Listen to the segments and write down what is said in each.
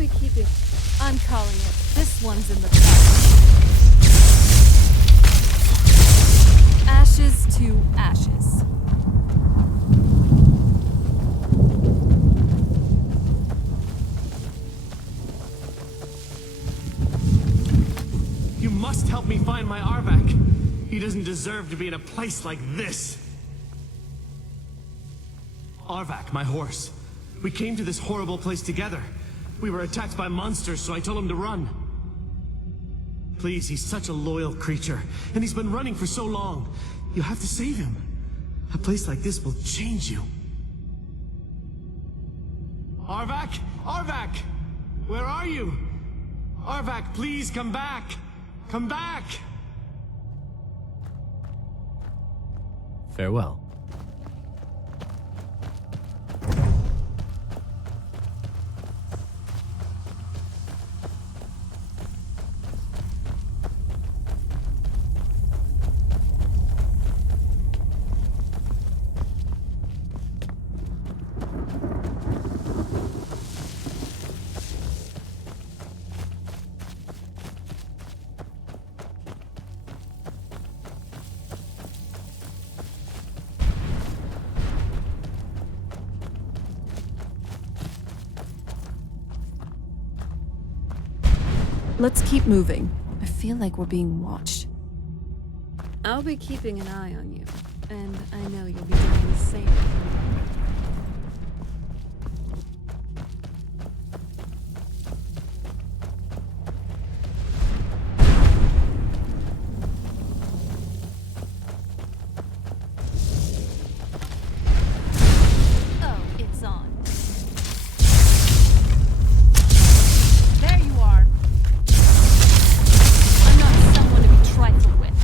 be keeping... I'm calling it. This one's in the bag. Ashes to ashes. You must help me find my Arvak. He doesn't deserve to be in a place like this. Arvak, my horse. We came to this horrible place together. We were attacked by monsters, so I told him to run. Please, he's such a loyal creature, and he's been running for so long. You have to save him. A place like this will change you. Arvak! Arvak! Where are you? Arvak, please come back! Come back! Farewell. Let's keep moving. I feel like we're being watched. I'll be keeping an eye on you, and I know you'll be doing the same. Oh, it's on. There you are. I'm not someone to be trifled with.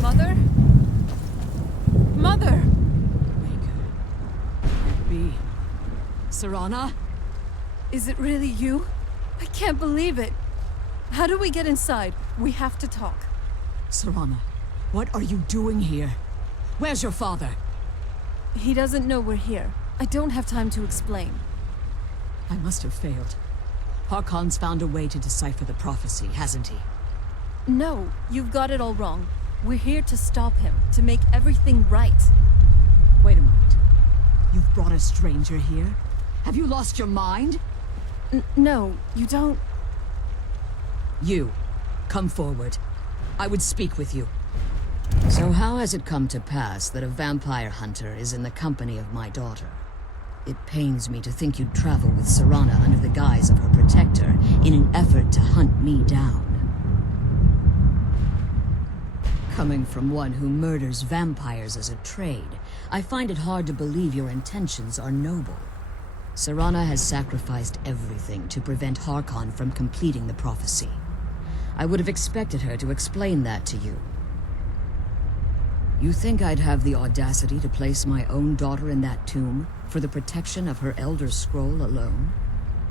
Mother? Mother! Can't be. Serana? Is it really you? I can't believe it. How do we get inside? We have to talk. Serana, what are you doing here? Where's your father? He doesn't know we're here. I don't have time to explain. I must have failed. Harkon's found a way to decipher the prophecy, hasn't he? No, you've got it all wrong. We're here to stop him, to make everything right. Wait a moment. You've brought a stranger here? Have you lost your mind? No, you don't... You, come forward. I would speak with you. So how has it come to pass that a vampire hunter is in the company of my daughter? It pains me to think you'd travel with Serana under the guise of her protector in an effort to hunt me down. Coming from one who murders vampires as a trade, I find it hard to believe your intentions are noble. Serana has sacrificed everything to prevent Harkon from completing the prophecy. I would have expected her to explain that to you. You think I'd have the audacity to place my own daughter in that tomb for the protection of her Elder Scroll alone?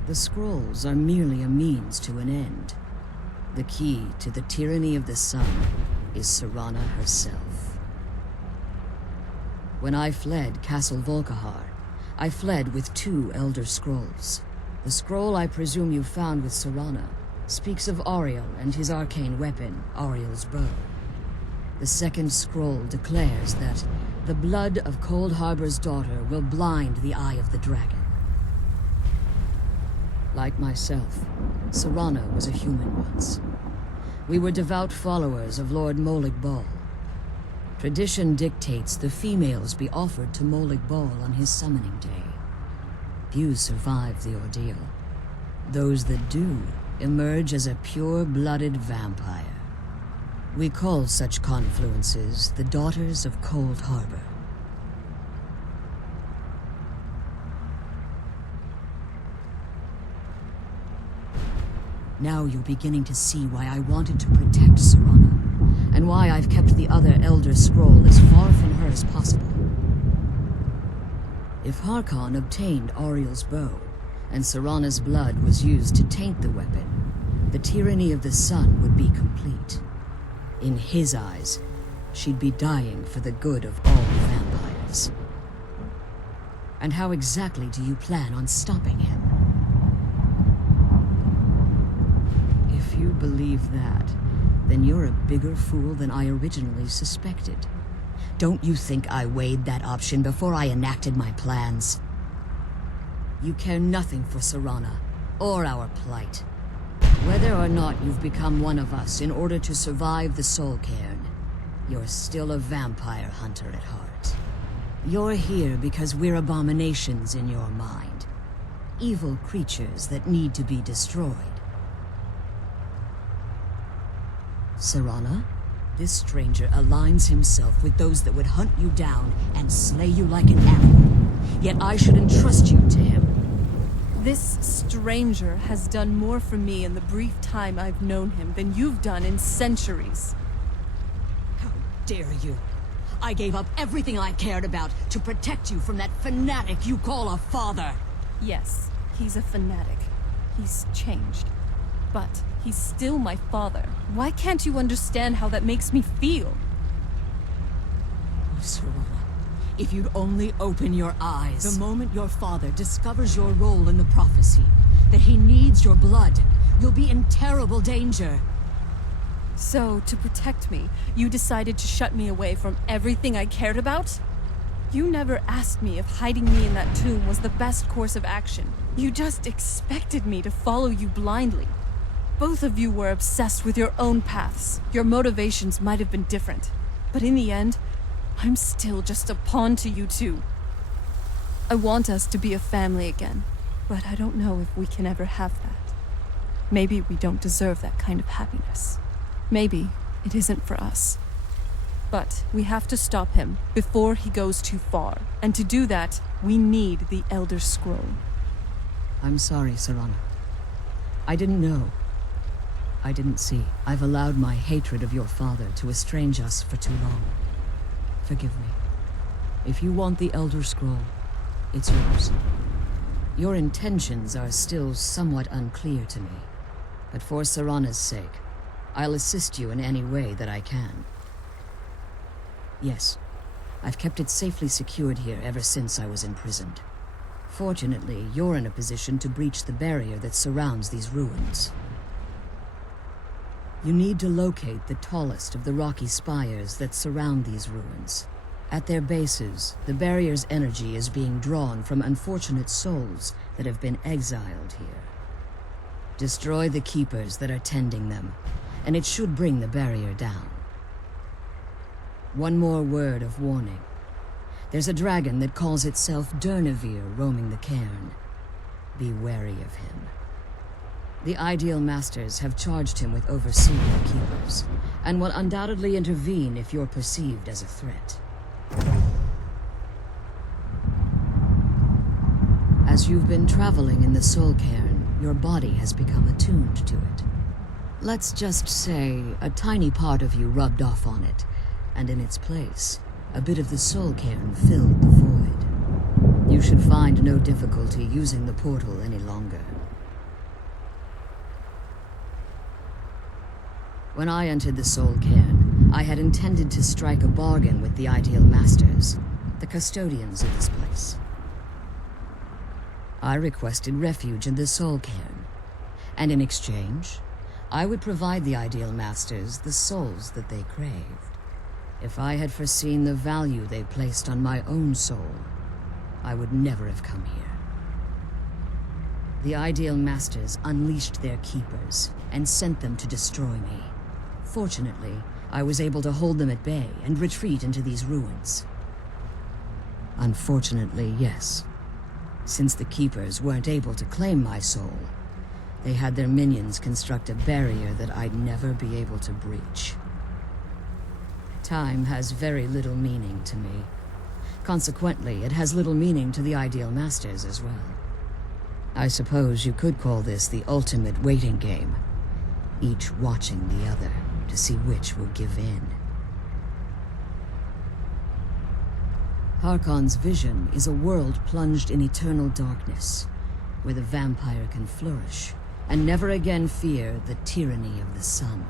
The scrolls are merely a means to an end. The key to the tyranny of the sun is Serana herself. When I fled Castle Volkihar, I fled with 2 Elder Scrolls. The scroll I presume you found with Serana speaks of Auriel and his arcane weapon, Auriel's bow. The second scroll declares that the blood of Cold Harbor's daughter will blind the eye of the dragon. Like myself, Serana was a human once. We were devout followers of Lord Molig Bal. Tradition dictates the females be offered to Molig Bal on his summoning day. Few survive the ordeal. Those that do emerge as a pure-blooded vampire. We call such confluences the Daughters of Cold Harbor. Now you're beginning to see why I wanted to protect Serana, and why I've kept the other Elder Scroll as far from her as possible. If Harkon obtained Auriel's bow, and Serana's blood was used to taint the weapon, the tyranny of the sun would be complete. In his eyes, she'd be dying for the good of all vampires. And how exactly do you plan on stopping him? If you believe that, then you're a bigger fool than I originally suspected. Don't you think I weighed that option before I enacted my plans? You care nothing for Serana, or our plight. Whether or not you've become one of us in order to survive the Soul Cairn, you're still a vampire hunter at heart. You're here because we're abominations in your mind. Evil creatures that need to be destroyed. Serana, this stranger aligns himself with those that would hunt you down and slay you like an animal. Yet I should entrust you to him. This stranger has done more for me in the brief time I've known him than you've done in centuries. How dare you? I gave up everything I cared about to protect you from that fanatic you call a father. Yes, he's a fanatic. He's changed. But he's still my father. Why can't you understand how that makes me feel? Oh, Serana, if you'd only open your eyes. The moment your father discovers your role in the prophecy, that he needs your blood, you'll be in terrible danger. So, to protect me, you decided to shut me away from everything I cared about? You never asked me if hiding me in that tomb was the best course of action. You just expected me to follow you blindly. Both of you were obsessed with your own paths. Your motivations might have been different. But in the end, I'm still just a pawn to you two. I want us to be a family again, but I don't know if we can ever have that. Maybe we don't deserve that kind of happiness. Maybe it isn't for us. But we have to stop him before he goes too far. And to do that, we need the Elder Scroll. I'm sorry, Serana. I didn't know. I didn't see. I've allowed my hatred of your father to estrange us for too long. Forgive me. If you want the Elder Scroll, it's yours. Your intentions are still somewhat unclear to me, but for Serana's sake, I'll assist you in any way that I can. Yes, I've kept it safely secured here ever since I was imprisoned. Fortunately, you're in a position to breach the barrier that surrounds these ruins. You need to locate the tallest of the rocky spires that surround these ruins. At their bases, the barrier's energy is being drawn from unfortunate souls that have been exiled here. Destroy the keepers that are tending them, and it should bring the barrier down. One more word of warning. There's a dragon that calls itself Durnevere roaming the Cairn. Be wary of him. The Ideal Masters have charged him with overseeing the keepers, and will undoubtedly intervene if you're perceived as a threat. As you've been traveling in the Soul Cairn, your body has become attuned to it. Let's just say a tiny part of you rubbed off on it, and in its place, a bit of the Soul Cairn filled the void. You should find no difficulty using the portal any longer. When I entered the Soul Cairn, I had intended to strike a bargain with the Ideal Masters, the custodians of this place. I requested refuge in the Soul Cairn, and in exchange, I would provide the Ideal Masters the souls that they craved. If I had foreseen the value they placed on my own soul, I would never have come here. The Ideal Masters unleashed their keepers and sent them to destroy me. Fortunately, I was able to hold them at bay and retreat into these ruins. Unfortunately, yes. Since the keepers weren't able to claim my soul, they had their minions construct a barrier that I'd never be able to breach. Time has very little meaning to me. Consequently, it has little meaning to the Ideal Masters as well. I suppose you could call this the ultimate waiting game. each watching the other to see which will give in. Harkon's vision is a world plunged in eternal darkness, where the vampire can flourish and never again fear the tyranny of the sun.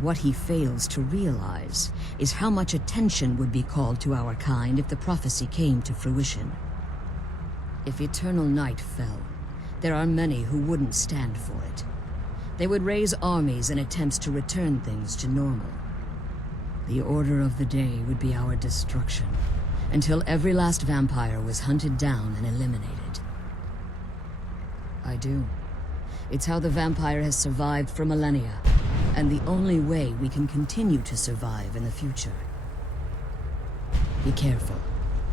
What he fails to realize is how much attention would be called to our kind if the prophecy came to fruition. If eternal night fell, there are many who wouldn't stand for it. They would raise armies in attempts to return things to normal. The order of the day would be our destruction, until every last vampire was hunted down and eliminated. I do. It's how the vampire has survived for millennia, and the only way we can continue to survive in the future. Be careful,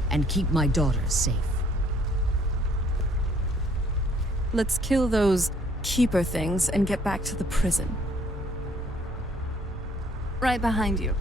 and keep my daughters safe. Let's kill those keeper things and get back to the prison. Right behind you.